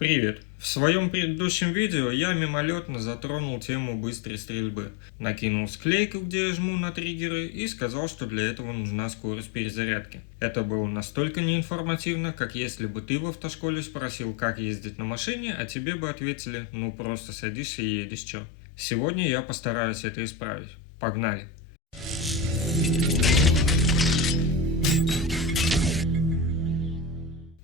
Привет! В своем предыдущем видео я мимолетно затронул тему быстрой стрельбы, накинул склейку, где я жму на триггеры, и сказал, что для этого нужна скорость перезарядки. Это было настолько неинформативно, как если бы ты в автошколе спросил, как ездить на машине, а тебе бы ответили: ну просто садишься и едешь, чё. Сегодня я постараюсь это исправить. Погнали!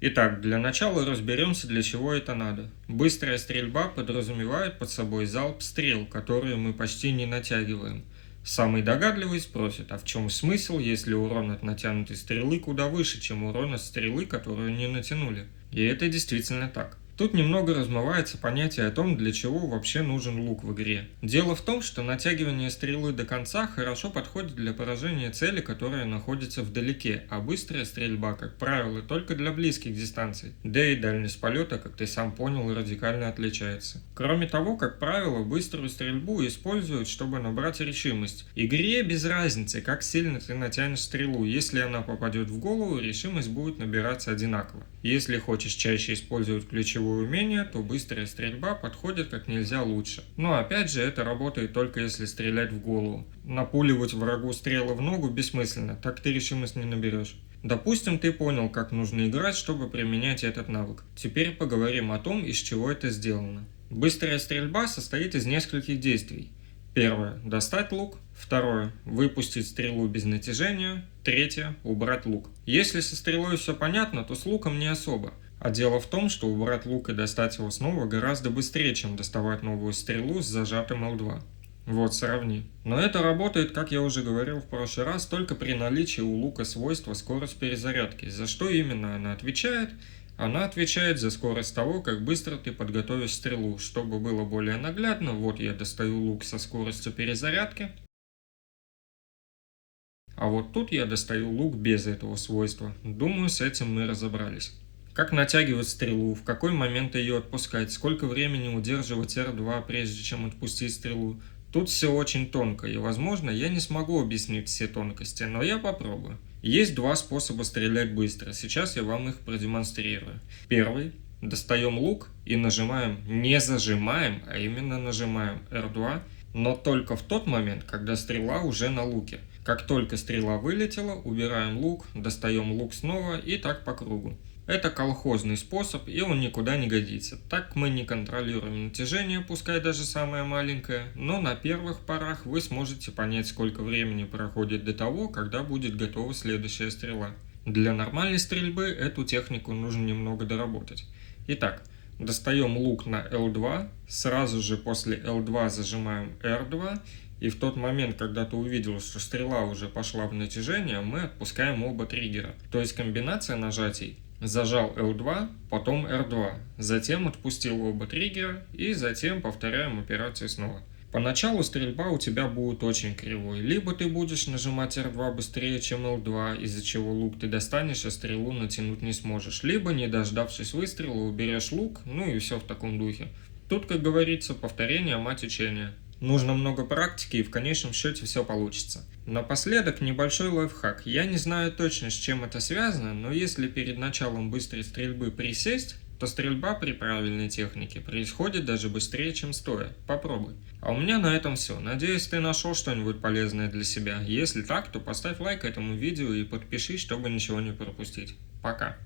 Итак, для начала разберемся, для чего это надо. Быстрая стрельба подразумевает под собой залп стрел, которые мы почти не натягиваем. Самый догадливый спросит, а в чем смысл, если урон от натянутой стрелы куда выше, чем урон от стрелы, которую не натянули? И это действительно так. Тут немного размывается понятие о том, для чего вообще нужен лук в игре. Дело в том, что натягивание стрелы до конца хорошо подходит для поражения цели, которая находится вдалеке, а быстрая стрельба, как правило, только для близких дистанций. Да и дальность полета, как ты сам понял, радикально отличается. Кроме того, как правило, быструю стрельбу используют, чтобы набрать решимость. Игре без разницы, как сильно ты натянешь стрелу, если она попадет в голову, решимость будет набираться одинаково. Если хочешь чаще использовать ключевое умение, то быстрая стрельба подходит как нельзя лучше. Но опять же, это работает только если стрелять в голову. Напуливать врагу стрелы в ногу бессмысленно, так ты решимость не наберешь. Допустим, ты понял, как нужно играть, чтобы применять этот навык. Теперь поговорим о том, из чего это сделано. Быстрая стрельба состоит из нескольких действий. Первое – достать лук. Второе – выпустить стрелу без натяжения. Третье – убрать лук. Если со стрелой все понятно, то с луком не особо. А дело в том, что убрать лук и достать его снова гораздо быстрее, чем доставать новую стрелу с зажатым L2. Вот, сравни. Но это работает, как я уже говорил в прошлый раз, только при наличии у лука свойства скорость перезарядки. За что именно она отвечает? Она отвечает за скорость того, как быстро ты подготовишь стрелу. Чтобы было более наглядно, вот я достаю лук со скоростью перезарядки. А вот тут я достаю лук без этого свойства. Думаю, с этим мы разобрались. Как натягивать стрелу, в какой момент ее отпускать, сколько времени удерживать R2, прежде чем отпустить стрелу. Тут все очень тонко, и, возможно, я не смогу объяснить все тонкости, но я попробую. Есть два способа стрелять быстро, сейчас я вам их продемонстрирую. Первый. Достаем лук и нажимаем, не зажимаем, а именно нажимаем R2, но только в тот момент, когда стрела уже на луке. Как только стрела вылетела, убираем лук, достаем лук снова и так по кругу. Это колхозный способ, и он никуда не годится. Так мы не контролируем натяжение, пускай даже самое маленькое, но на первых порах вы сможете понять, сколько времени проходит до того, когда будет готова следующая стрела. Для нормальной стрельбы эту технику нужно немного доработать. Итак, достаем лук на L2, сразу же после L2 зажимаем R2, и в тот момент, когда ты увидел, что стрела уже пошла в натяжение, мы отпускаем оба триггера. То есть комбинация нажатий: зажал L2, потом R2, затем отпустил оба триггера и затем повторяем операцию снова. Поначалу стрельба у тебя будет очень кривой. Либо ты будешь нажимать R2 быстрее, чем L2, из-за чего лук ты достанешь, а стрелу натянуть не сможешь. Либо, не дождавшись выстрела, уберешь лук, ну и все в таком духе. Тут, как говорится, повторение мать учения. Нужно много практики, и в конечном счете все получится. Напоследок небольшой лайфхак. Я не знаю точно, с чем это связано, но если перед началом быстрой стрельбы присесть, то стрельба при правильной технике происходит даже быстрее, чем стоя. Попробуй. А у меня на этом все. Надеюсь, ты нашел что-нибудь полезное для себя. Если так, то поставь лайк этому видео и подпишись, чтобы ничего не пропустить. Пока.